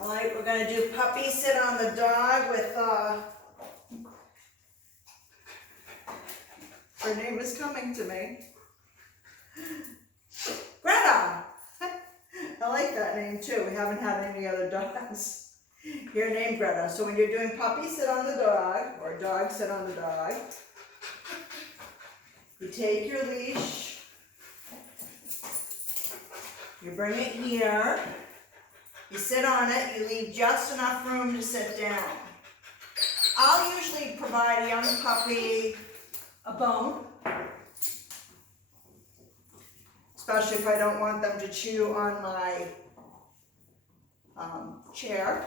All right, we're gonna do puppy sit on the dog with, her name is coming to me. Greta! I like that name too. We haven't had any other dogs. Your name, Greta. So when you're doing puppy sit on the dog, or dog sit on the dog, you take your leash, you bring it here, you sit on it, you leave just enough room to sit down. I'll usually provide a young puppy a bone, especially if I don't want them to chew on my chair.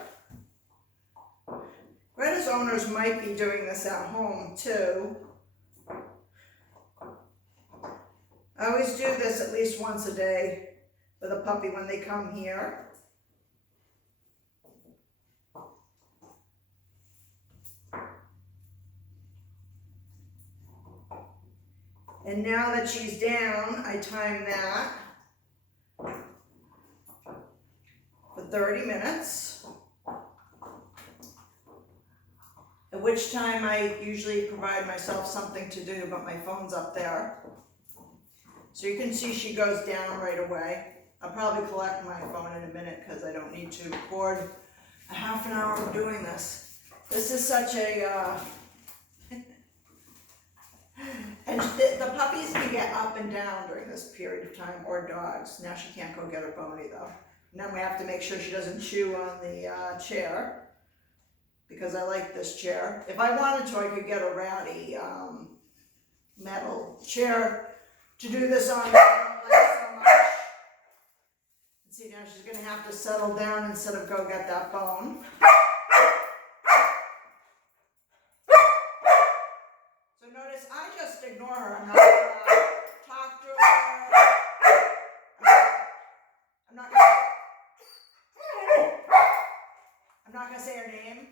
Greta's owners might be doing this at home too. I always do this at least once a day with a puppy when they come here. And now that she's down, I time that for 30 minutes, at which time I usually provide myself something to do, but my phone's up there. So you can see she goes down right away. I'll probably collect my phone in a minute because I don't need to record a half an hour of doing this. This is such a, and the puppies can get up and down during this period of time, or dogs. Now she can't go get her bony though. And then we have to make sure she doesn't chew on the chair, because I like this chair. If I wanted to, I could get a ratty metal chair to do this on. I don't like so much. See, now she's gonna have to settle down instead of go get that bone. So notice I just ignore her. I'm not gonna talk to her. I'm not gonna say her name.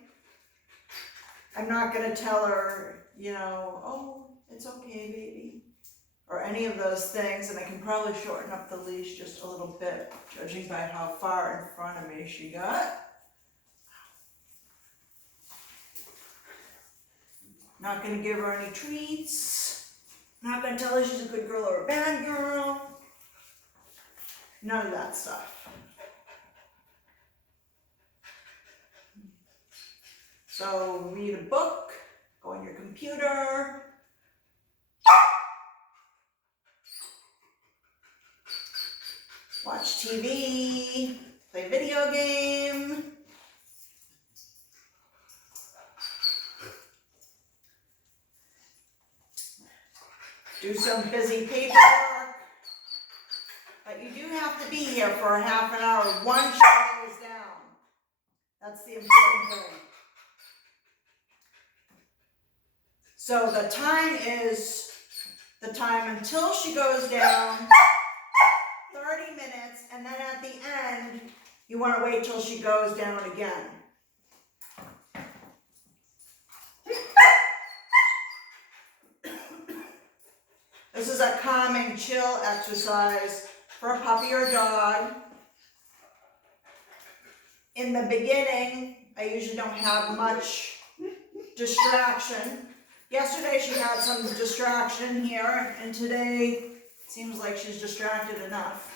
I'm not gonna tell her, you know, oh, it's okay, baby, or any of those things. And I can probably shorten up the leash just a little bit, judging by how far in front of me she got. Not gonna give her any treats. Not gonna tell her she's a good girl or a bad girl. None of that stuff. So read a book, go on your computer. Watch TV, play video game. Do some busy paperwork. But you do have to be here for a half an hour once she goes down. That's the important thing. So the time is the time until she goes down, 30 minutes, and then at the end, you want to wait till she goes down again. This is a calming, chill exercise for a puppy or dog. In the beginning, I usually don't have much distraction. Yesterday she had some distraction here, and today it seems like she's distracted enough.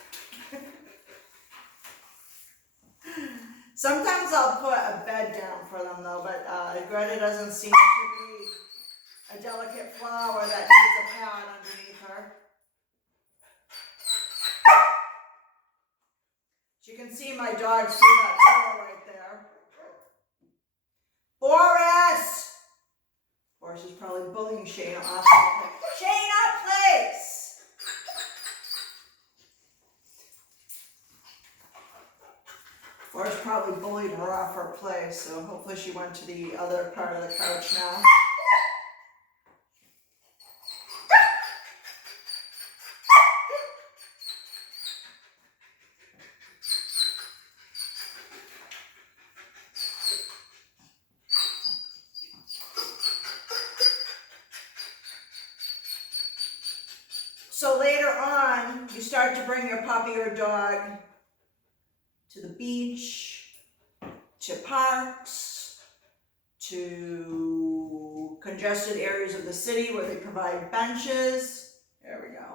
Sometimes I'll put a bed down for them though, but Greta doesn't seem to be a delicate flower that needs a pad underneath her. So you can see my dog through that door right there. Boris! Boris is probably bullying Shayna off the place. Shayna, place! Boris probably bullied her off her place, so hopefully she went to the other part of the couch now. So later on, you start to bring your puppy or dog to the beach, to parks, to congested areas of the city where they provide benches. There we go.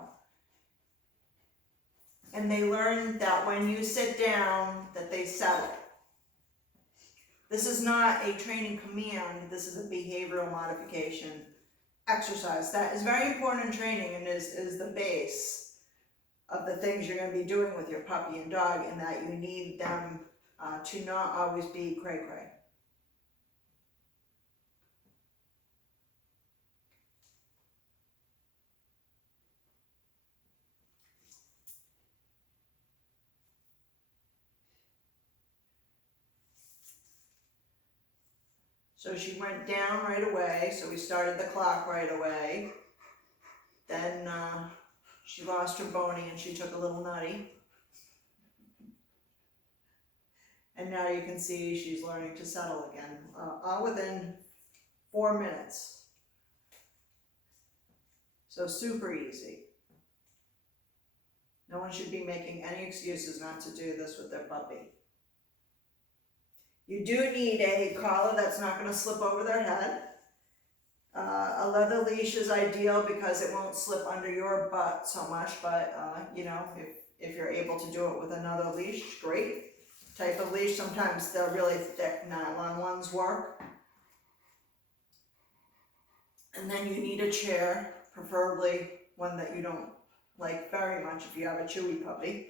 And they learn that when you sit down, that they settle. This is not a training command, this is a behavioral modification exercise. That is very important in training and is the base of the things you're going to be doing with your puppy and dog, and that you need them to not always be cray-cray. So she went down right away, so we started the clock right away. Then she lost her bony and she took a little nutty. And now you can see she's learning to settle again, all within 4 minutes. So super easy. No one should be making any excuses not to do this with their puppy. You do need a collar that's not going to slip over their head. A leather leash is ideal because it won't slip under your butt so much, but you know, if you're able to do it with another leash, great type of leash. Sometimes the really thick nylon ones work. And then you need a chair, preferably one that you don't like very much if you have a chewy puppy.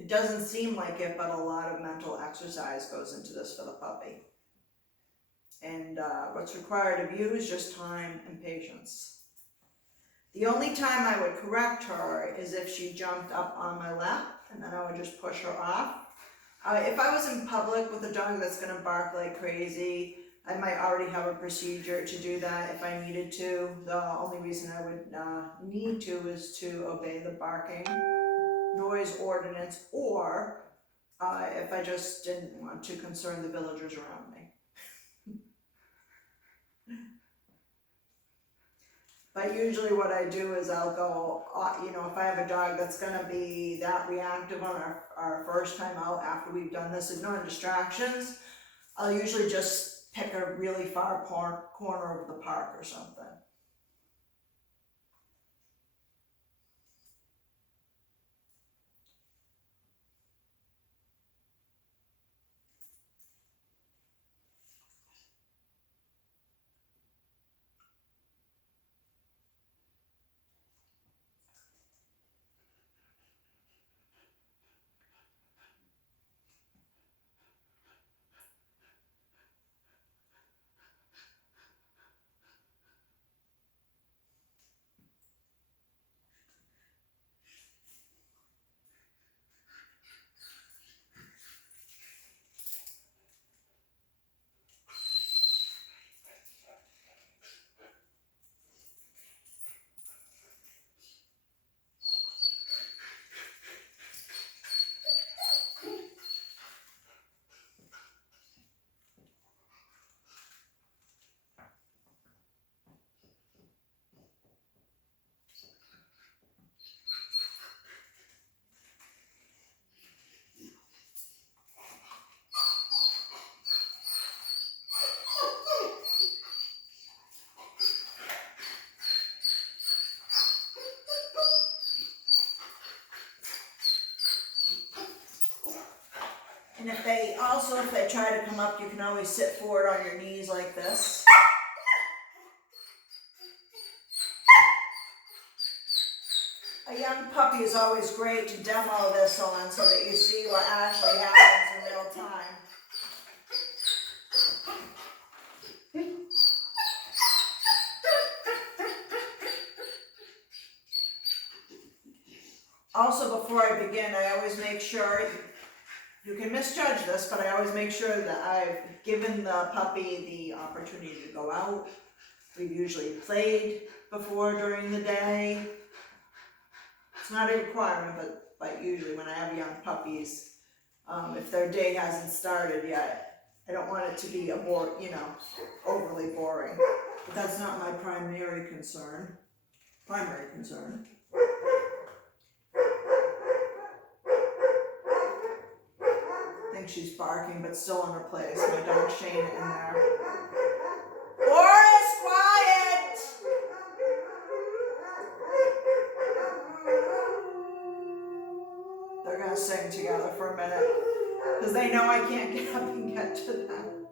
It doesn't seem like it, but a lot of mental exercise goes into this for the puppy. And what's required of you is just time and patience. The only time I would correct her is if she jumped up on my lap, and then I would just push her off. If I was in public with a dog that's going to bark like crazy, I might already have a procedure to do that if I needed to. The only reason I would need to is to obey the barking noise ordinance, or if I just didn't want to concern the villagers around me. But usually what I do is I'll go, you know, if I have a dog that's going to be that reactive on our first time out after we've done this, ignoring distractions, I'll usually just pick a really far corner of the park or something. And if they try to come up, you can always sit forward on your knees like this. A young puppy is always great to demo this on so that you see what actually happens in real time. Also, before I begin, I always make sure, you can misjudge this, but I always make sure that I've given the puppy the opportunity to go out. We've usually played before during the day. It's not a requirement, but usually when I have young puppies, if their day hasn't started yet, I don't want it to be overly boring. But that's not my primary concern. I think she's barking, but still in her place. My dog Shane in there. Boris, quiet! They're gonna sing together for a minute, because they know I can't get up and get to them.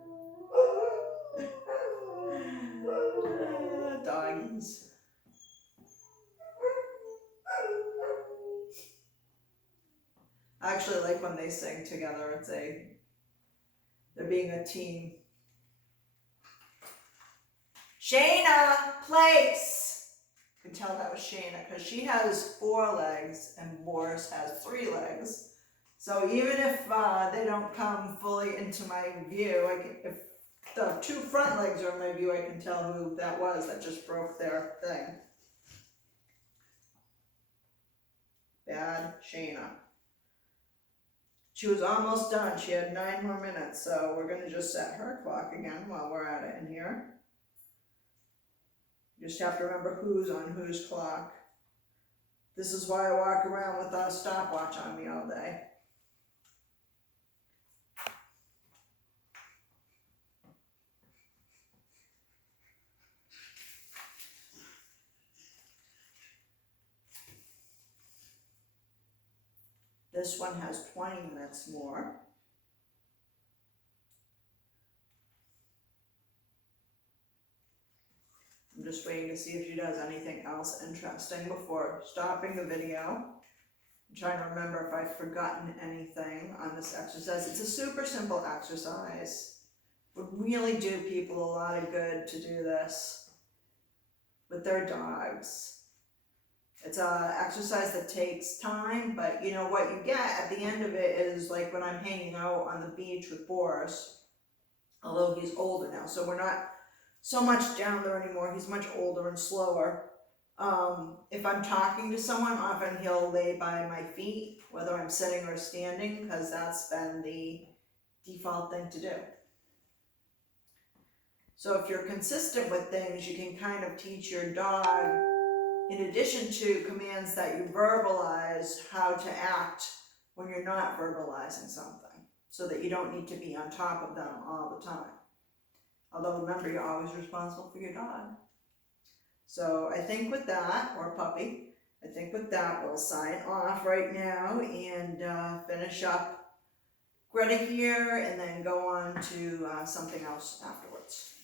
Doggies. I actually like when they sing together. They're being a team. Shayna, place! You can tell that was Shayna because she has 4 legs and Boris has 3 legs. So even if they don't come fully into my view, if the 2 front legs are in my view, I can tell who that was that just broke their thing. Bad Shayna. She was almost done. She had 9 more minutes, so we're going to just set her clock again while we're at it in here. You just have to remember who's on whose clock. This is why I walk around with a stopwatch on me all day. This one has 20 minutes more. I'm just waiting to see if she does anything else interesting before stopping the video. I'm trying to remember if I've forgotten anything on this exercise. It's a super simple exercise. Would really do people a lot of good to do this with their dogs. It's an exercise that takes time, but you know what you get at the end of it is like when I'm hanging out on the beach with Boris, although he's older now, so we're not so much down there anymore. He's much older and slower. If I'm talking to someone, often he'll lay by my feet, whether I'm sitting or standing, because that's been the default thing to do. So if you're consistent with things, you can kind of teach your dog, in addition to commands that you verbalize, how to act when you're not verbalizing something, so that you don't need to be on top of them all the time. Although remember, you're always responsible for your dog. So I think with that, or puppy, I think with that we'll sign off right now and finish up Greta here and then go on to something else afterwards.